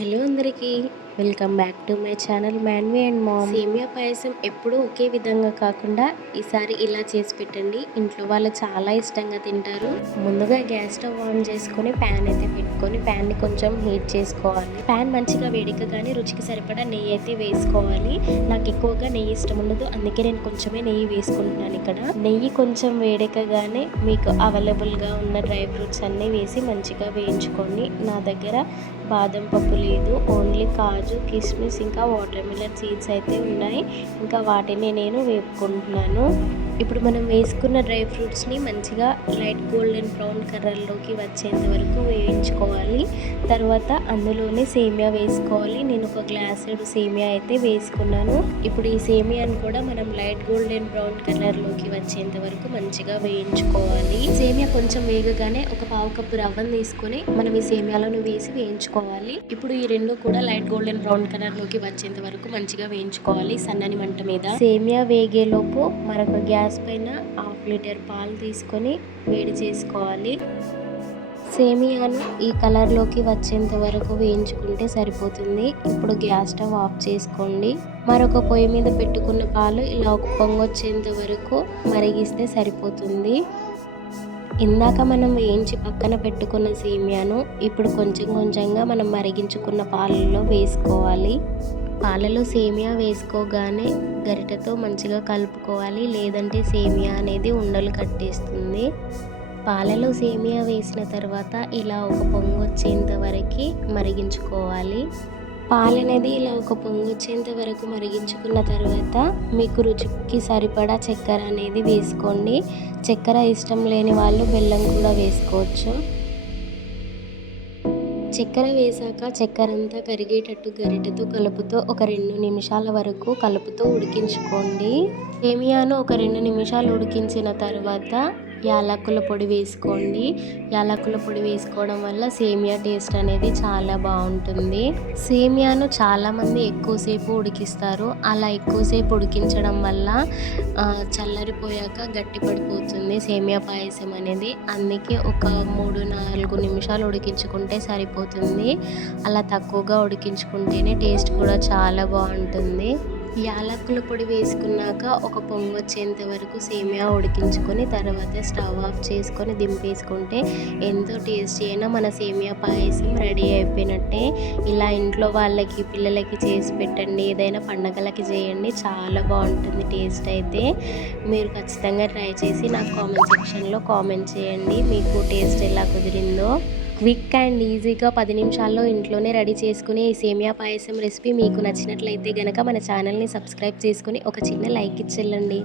Hello అందరికీ welcome back to my channel Manvi and mom. Semiya payasam ఎప్పుడూ ఒకే విధంగా కాకుండా ఈసారి ఇలా చేసి పెట్టండి. ఇంట్లో వాళ్ళు చాలా ఇష్టంగా తింటారు. ముందుగా గ్యాస్ స్టవ్ ఆన్ చేసుకొని ప్యాన్ అయితే పెట్టుకొని ప్యాన్ని కొంచెం హీట్ చేసుకోవాలి. ప్యాన్ మంచిగా వేడెక్కగానే రుచికి సరిపడా నెయ్యి అయితే వేసుకోవాలి. నాకు ఎక్కువగా నెయ్యి ఇష్టం ఉండదు, అందుకే నేను కొంచెమే నెయ్యి వేసుకుంటున్నాను. ఇక్కడ నెయ్యి కొంచెం వేడెక్కగానే మీకు అవైలబుల్గా ఉన్న డ్రై ఫ్రూట్స్ అన్నీ వేసి మంచిగా వేయించుకోండి. నా దగ్గర బాదం పప్పు లేదు, ఓన్లీ కాజు, కిస్మిస్ ఇంకా వాటర్ మిలన్ సీడ్స్ అయితే ఉన్నాయి. ఇంకా వాటిని నేను వేపుకుంటున్నాను. ఇప్పుడు మనం వేసుకున్న డ్రై ఫ్రూట్స్ని మంచిగా లైట్ గోల్డెన్ బ్రౌన్ కలర్లోకి వచ్చేంత వరకు వేయించుకోవాలి. తర్వాత అందులోనే సేమియా వేసుకోవాలి. నేను ఒక గ్లాసుడు సేమియా అయితే వేసుకున్నాను. ఇప్పుడు ఈ సేమియాని కూడా మనం లైట్ గోల్డెన్ బ్రౌన్ కలర్లోకి వచ్చేంత వరకు మంచిగా వేయించుకోవాలి. సేమియా కొంచెం వేగగానే ఒక పావు కప్పు రవ్వను తీసుకొని మనం ఈ సేమియాలను వేసి వేయించుకోవాలి. ఇప్పుడు ఈ రెండు కూడా లైట్ గోల్డెన్ బ్రౌన్ కలర్లోకి వచ్చేంత వరకు మంచిగా వేయించుకోవాలి సన్నని మంట మీద. సేమియా వేగేలోపు మరొక గ్యాస్ పైన 1/2 లీటర్ పాలు తీసుకొని వేడి చేసుకోవాలి. సేమియాను ఈ కలర్లోకి వచ్చేంత వరకు వేయించుకుంటే సరిపోతుంది. ఇప్పుడు గ్యాస్ స్టవ్ ఆఫ్ చేసుకోండి. మరొక పొయ్యి మీద పెట్టుకున్న పాలు ఇలా ఒక పొంగు వచ్చేంత వరకు మరిగిస్తే సరిపోతుంది. ఇందాక మనం వేయించి పక్కన పెట్టుకున్న సేమియాను ఇప్పుడు కొంచెం కొంచెంగా మనం మరిగించుకున్న పాలలో వేసుకోవాలి. పాలలో సేమియా వేసుకోగానే గరిటెతో మంచిగా కలుపుకోవాలి, లేదంటే సేమియా అనేది ఉండలు కట్టేస్తుంది. పాలలో సేమియా వేసిన తర్వాత ఇలా ఒక పొంగు వచ్చేంత వరకు మరిగించుకోవాలి. పాలు అనేది ఇలా ఒక పొంగు వచ్చేంత వరకు మరిగించుకున్న తర్వాత మీకు రుచికి సరిపడా చక్కెర అనేది వేసుకోండి. చక్కెర ఇష్టం లేని వాళ్ళు బెల్లం కూడా వేసుకోవచ్చు. చక్కెర వేసాక చక్కెర అంతా కరిగేటట్టు గరిటెతో కలుపుతూ ఒక 2 నిమిషాల వరకు కలుపుతూ ఉడికించుకోండి. సేమియాను ఒక 2 నిమిషాలు ఉడికించిన తర్వాత యాలకుల పొడి వేసుకోండి. యాలకుల పొడి వేసుకోవడం వల్ల సేమియా టేస్ట్ అనేది చాలా బాగుంటుంది. సేమియాను చాలామంది ఎక్కువసేపు ఉడికిస్తారు. అలా ఎక్కువసేపు ఉడికించడం వల్ల చల్లరిపోయాక గట్టిపడిపోతుంది సేమియా పాయసం అనేది. అందుకే ఒక 3-4 నిమిషాలు ఉడికించుకుంటే సరిపోతుంది. అలా తక్కువగా ఉడికించుకుంటేనే టేస్ట్ కూడా చాలా బాగుంటుంది. యాలకుల పొడి వేసుకున్నాక ఒక పొంగు వచ్చేంత వరకు సేమియా ఉడికించుకొని తర్వాత స్టవ్ ఆఫ్ చేసుకొని దింపేసుకుంటే ఎంతో టేస్టీ అయినా మన సేమియా పాయసం రెడీ అయిపోయినట్టే. ఇలా ఇంట్లో వాళ్ళకి పిల్లలకి చేసి పెట్టండి, ఏదైనా పండగలకి చేయండి, చాలా బాగుంటుంది టేస్ట్ అయితే. మీరు ఖచ్చితంగా ట్రై చేసి నాకు కామెంట్ సెక్షన్లో కామెంట్ చేయండి మీకు టేస్ట్ ఎలా కుదిరిందో. క్విక్ అండ్ ఈజీగా 10 నిమిషాల్లో ఇంట్లోనే రెడీ చేసుకునే ఈ సేమియా పాయసం రెసిపీ మీకు నచ్చినట్లయితే గనక మన ఛానల్ని సబ్స్క్రైబ్ చేసుకుని ఒక చిన్న లైక్ ఇచ్చేయండి.